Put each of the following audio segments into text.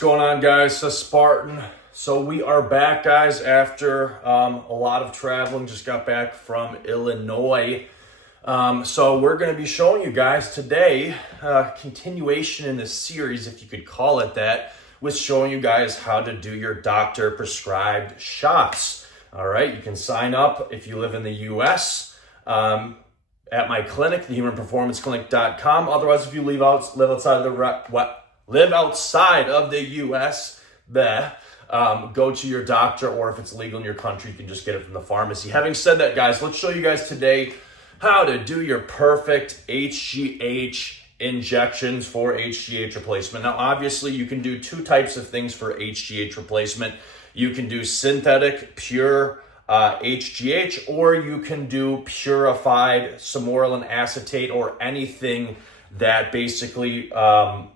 going on, guys? It's Spartan. So we are back, guys, after a lot of traveling. Just got back from Illinois. So we're going to be showing you guys today continuation in this series, if you could call it that, with showing you guys how to do your doctor prescribed shots. All right, you can sign up if you live in the U.S. At my clinic, thehumanperformanceclinic.com. Otherwise, if you live outside of the U.S., go to your doctor, or if it's legal in your country, you can just get it from the pharmacy. Having said that, guys, let's show you guys today how to do your perfect HGH injections for HGH replacement. Now, obviously, you can do two types of things for HGH replacement. You can do synthetic, pure HGH, or you can do purified samorelin acetate, or anything that basically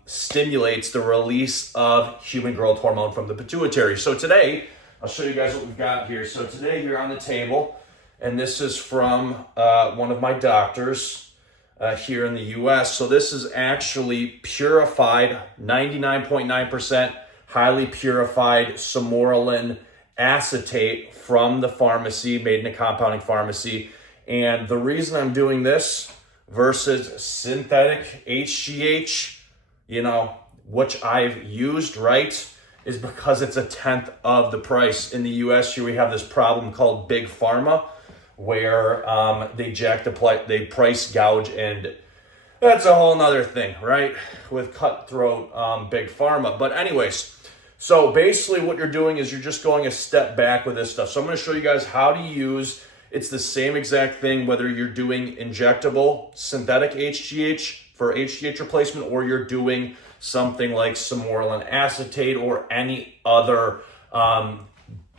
stimulates the release of human growth hormone from the pituitary. So today, I'll show you guys what we've got here. So today, here on the table, and this is from one of my doctors here in the U.S. So this is actually purified, 99.9% highly purified samorelin acetate from the pharmacy, made in a compounding pharmacy. And the reason I'm doing this versus synthetic HGH, which I've used, right, is because it's a tenth of the price. In the US here, we have this problem called big pharma, where they price gouge, and that's a whole nother thing, right, with cutthroat big pharma. But anyways, so basically what you're doing is you're just going a step back with this stuff. So I'm going to show you guys how to use. It's the same exact thing, whether you're doing injectable synthetic HGH for HGH replacement, or you're doing something like samorelin acetate or any other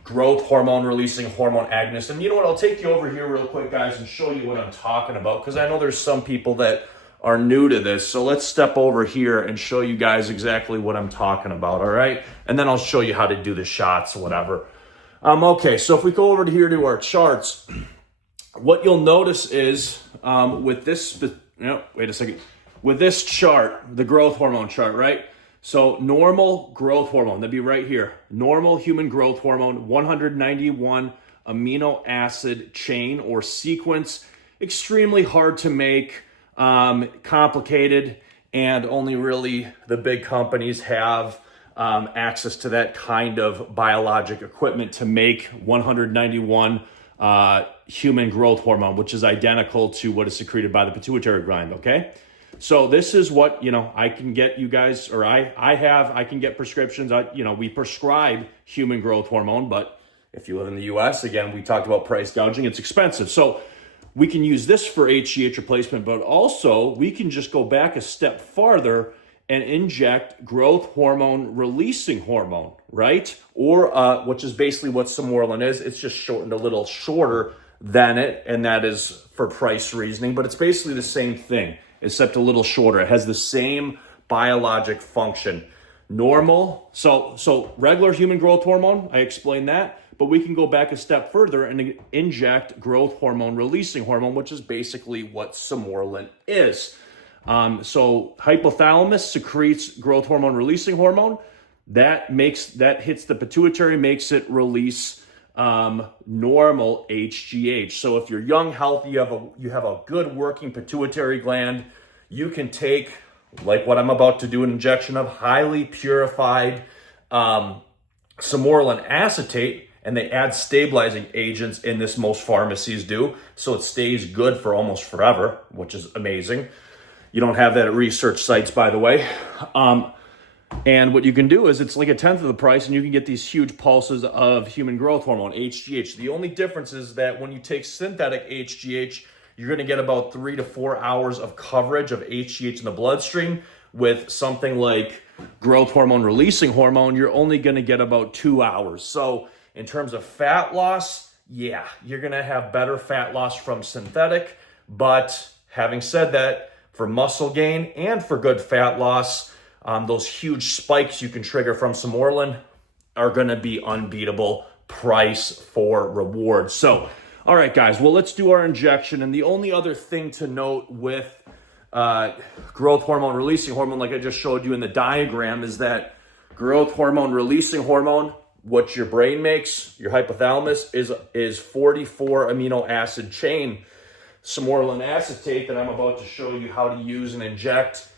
growth hormone releasing hormone agonist. And you know what? I'll take you over here real quick, guys, and show you what I'm talking about, because I know there's some people that are new to this. So let's step over here and show you guys exactly what I'm talking about, all right? And then I'll show you how to do the shots, whatever. Okay, so if we go over to here to our charts, what you'll notice is with this, with this chart, the growth hormone chart, right? So normal growth hormone, that'd be right here. Normal human growth hormone, 191 amino acid chain or sequence, extremely hard to make, complicated, and only really the big companies have access to that kind of biologic equipment to make 191 human growth hormone, which is identical to what is secreted by the pituitary gland, okay? So this is what, I can get you guys, or I can get prescriptions. We prescribe human growth hormone, but if you live in the US, again, we talked about price gouging, it's expensive. So we can use this for HGH replacement, but also we can just go back a step farther and inject growth hormone releasing hormone, right? Or which is basically what samorelin is. It's just shortened a little shorter than it, and that is for price reasoning, but it's basically the same thing, except a little shorter. It has the same biologic function. Normal, so regular human growth hormone, I explained that, but we can go back a step further and inject growth hormone releasing hormone, which is basically what samorelin is. So hypothalamus secretes growth hormone releasing hormone. That hits the pituitary, makes it release normal HGH. So if you're young, healthy, you have a good working pituitary gland, you can take, like what I'm about to do, an injection of highly purified samorelin acetate, and they add stabilizing agents in this, most pharmacies do, so it stays good for almost forever, which is amazing. You don't have that at research sites, by the way. And what you can do is it's like a tenth of the price, and you can get these huge pulses of human growth hormone, HGH. The only difference is that when you take synthetic HGH, you're going to get about 3 to 4 hours of coverage of HGH in the bloodstream. With something like growth hormone releasing hormone, you're only going to get about 2 hours. So in terms of fat loss, yeah, you're going to have better fat loss from synthetic. But having said that, for muscle gain and for good fat loss, those huge spikes you can trigger from samorelin are going to be unbeatable price for reward. So, all right, guys, well, let's do our injection. And the only other thing to note with growth hormone releasing hormone, like I just showed you in the diagram, is that growth hormone releasing hormone, what your brain makes, your hypothalamus, is 44 amino acid chain. Samorelin acetate that I'm about to show you how to use and inject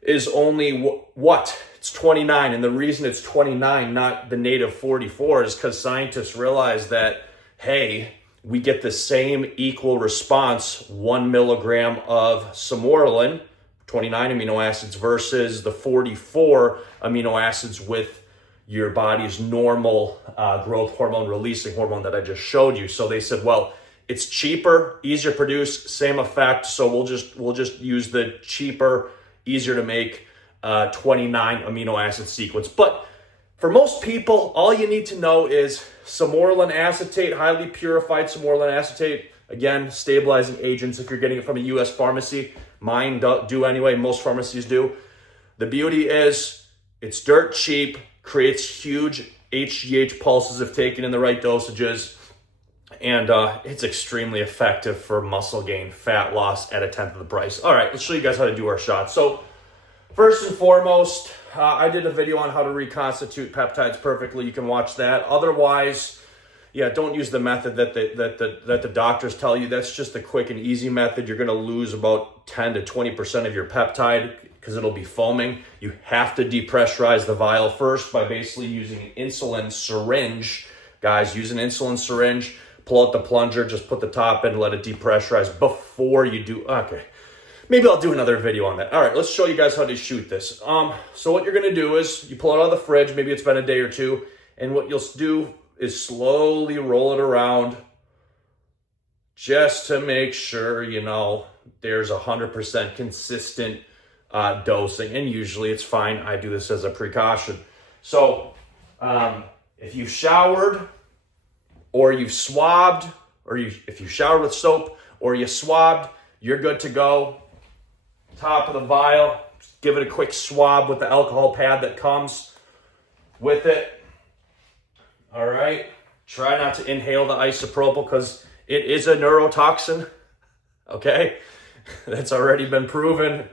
is only what? It's 29. And the reason it's 29, not the native 44, is because scientists realize that, hey, we get the same equal response, 1 milligram of Samorelin, 29 amino acids, versus the 44 amino acids with your body's normal growth hormone releasing hormone that I just showed you. So they said, well, it's cheaper, easier to produce, same effect. So we'll just use the cheaper, easier to make 29 amino acid sequence. But for most people, all you need to know is Samorelin acetate, highly purified Samorelin acetate. Again, stabilizing agents if you're getting it from a U.S. pharmacy. Mine do anyway, most pharmacies do. The beauty is it's dirt cheap, creates huge HGH pulses if taken in the right dosages, and it's extremely effective for muscle gain, fat loss at a tenth of the price. All right, let's show you guys how to do our shot. So first and foremost, I did a video on how to reconstitute peptides perfectly. You can watch that. Otherwise, yeah, don't use the method that the doctors tell you. That's just a quick and easy method. You're going to lose about 10 to 20% of your peptide because it'll be foaming. You have to depressurize the vial first by basically using an insulin syringe. Guys, use an insulin syringe. Pull out the plunger, just put the top in, let it depressurize before you do. Okay, maybe I'll do another video on that. All right, let's show you guys how to shoot this. So what you're gonna do is you pull it out of the fridge, maybe it's been a day or two, and what you'll do is slowly roll it around just to make sure, you know, there's 100% consistent dosing, and usually it's fine. I do this as a precaution. So if you've showered, or you've swabbed, or if you showered with soap, or you swabbed, you're good to go. Top of the vial, just give it a quick swab with the alcohol pad that comes with it. All right, try not to inhale the isopropyl because it is a neurotoxin, okay? That's already been proven.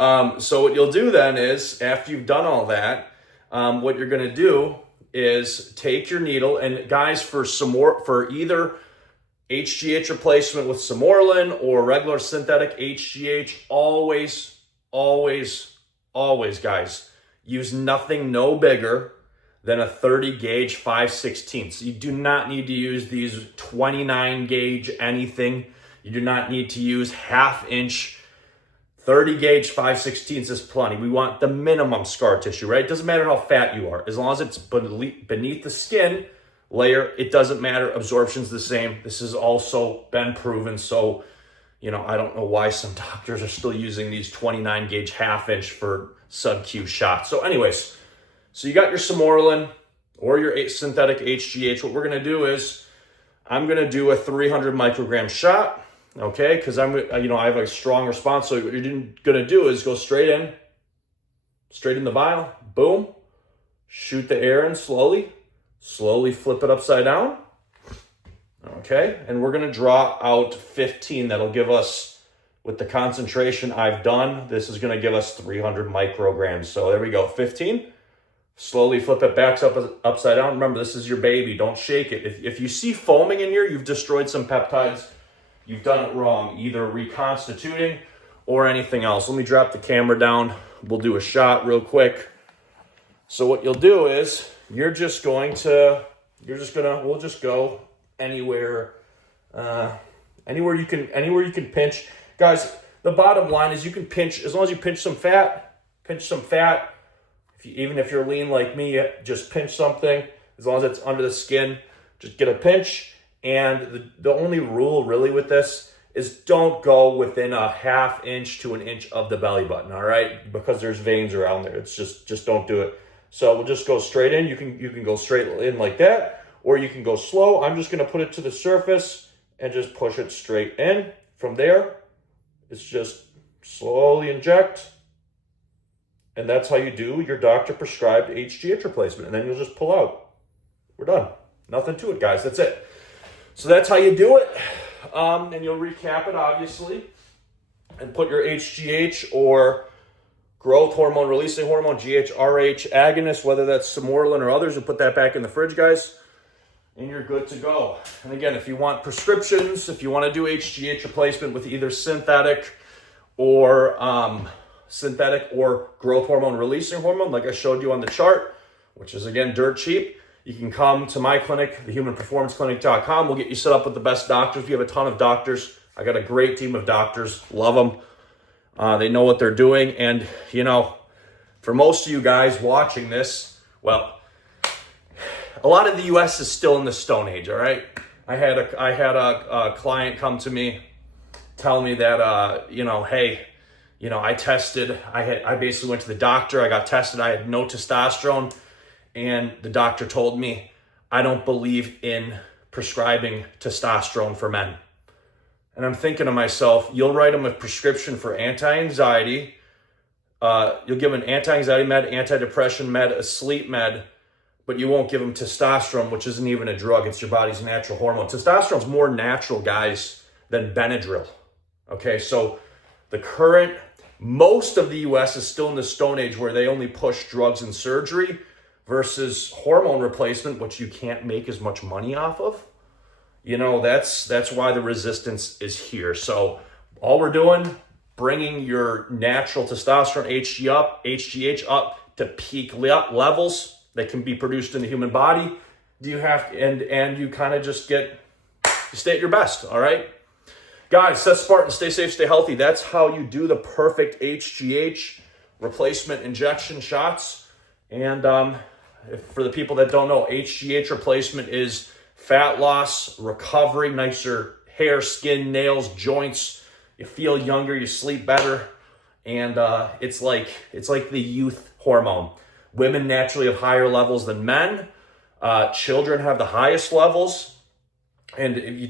So what you'll do then is, after you've done all that, what you're gonna do is take your needle, and guys, for either HGH replacement with Samorelin or regular synthetic HGH, always, guys, use nothing no bigger than a 30 gauge 5/16. You do not need to use these 29 gauge anything. You do not need to use 1/2 inch. 30 gauge 5/16 is plenty. We want the minimum scar tissue, right? It doesn't matter how fat you are. As long as it's beneath the skin layer, it doesn't matter. Absorption's the same. This has also been proven. So, you know, I don't know why some doctors are still using these 29 gauge 1/2 inch for sub-Q shots. So anyways, so you got your Samorelin or your synthetic HGH. What we're going to do is I'm going to do a 300 microgram shot. Okay, because I have a strong response. So what you're gonna do is go straight in the vial, boom, shoot the air in slowly flip it upside down. Okay, and we're gonna draw out 15. That'll give us, with the concentration I've done, this is gonna give us 300 micrograms. So there we go, 15. Slowly flip it back upside down. Remember, this is your baby. Don't shake it. If you see foaming in here, you've destroyed some peptides. You've done it wrong, either reconstituting or anything else. Let me drop the camera down. We'll do a shot real quick. So what you'll do is we'll just go anywhere, anywhere you can pinch. Guys, the bottom line is you can pinch, as long as you pinch some fat. Even if you're lean like me, just pinch something. As long as it's under the skin, just get a pinch. And the only rule really with this is don't go within a 1/2 inch to 1 inch of the belly button, all right? Because there's veins around there. It's just don't do it. So we'll just go straight in. You can go straight in like that, or you can go slow. I'm just gonna put it to the surface and just push it straight in. From there, it's just slowly inject. And that's how you do your doctor prescribed HGH replacement. And then you'll just pull out. We're done. Nothing to it, guys. That's it. So that's how you do it. And you'll recap it, obviously, and put your HGH or growth hormone, releasing hormone, GHRH agonist, whether that's Simorelin or others, we'll put that back in the fridge, guys, and you're good to go. And again, if you want prescriptions, if you want to do HGH replacement with either synthetic or growth hormone releasing hormone, like I showed you on the chart, which is again dirt cheap, you can come to my clinic, thehumanperformanceclinic.com. We'll get you set up with the best doctors. We have a ton of doctors. I got a great team of doctors. Love them. They know what they're doing. And, you know, for most of you guys watching this, well, a lot of the U.S. is still in the Stone Age, all right? I had a client come to me, tell me that, hey, I tested. I basically went to the doctor. I got tested. I had no testosterone. And the doctor told me, I don't believe in prescribing testosterone for men. And I'm thinking to myself, you'll write them a prescription for anti-anxiety. You'll give them an anti-anxiety med, anti-depression med, a sleep med, but you won't give them testosterone, which isn't even a drug. It's your body's natural hormone. Testosterone's more natural, guys, than Benadryl. Okay, so most of the U.S. is still in the Stone Age where they only push drugs and surgery versus hormone replacement, which you can't make as much money off of. That's why the resistance is here. So all we're doing, bringing your natural testosterone HGH up to peak levels that can be produced in the human body. And you kind of just you stay at your best, all right? Guys, Seth Spartan, stay safe, stay healthy. That's how you do the perfect HGH replacement injection shots. And for the people that don't know, HGH replacement is fat loss, recovery, nicer hair, skin, nails, joints. You feel younger, you sleep better, and it's like the youth hormone. Women naturally have higher levels than men. Children have the highest levels. And if you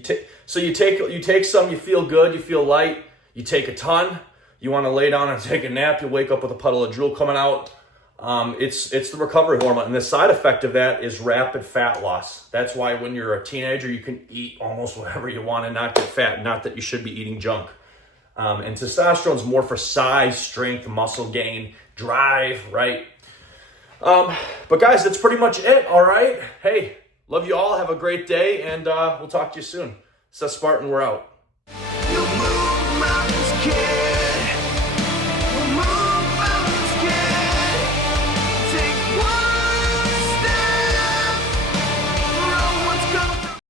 take some, you feel good, you feel light. You take a ton, you want to lay down and take a nap. You wake up with a puddle of drool coming out. It's the recovery hormone, and the side effect of that is rapid fat loss. That's why when you're a teenager, you can eat almost whatever you want and not get fat. Not that you should be eating junk. And testosterone's more for size, strength, muscle gain, drive, right? But guys, that's pretty much it. All right. Hey, love you all. Have a great day, and we'll talk to you soon. Seth Spartan, we're out. You move mountains, kid.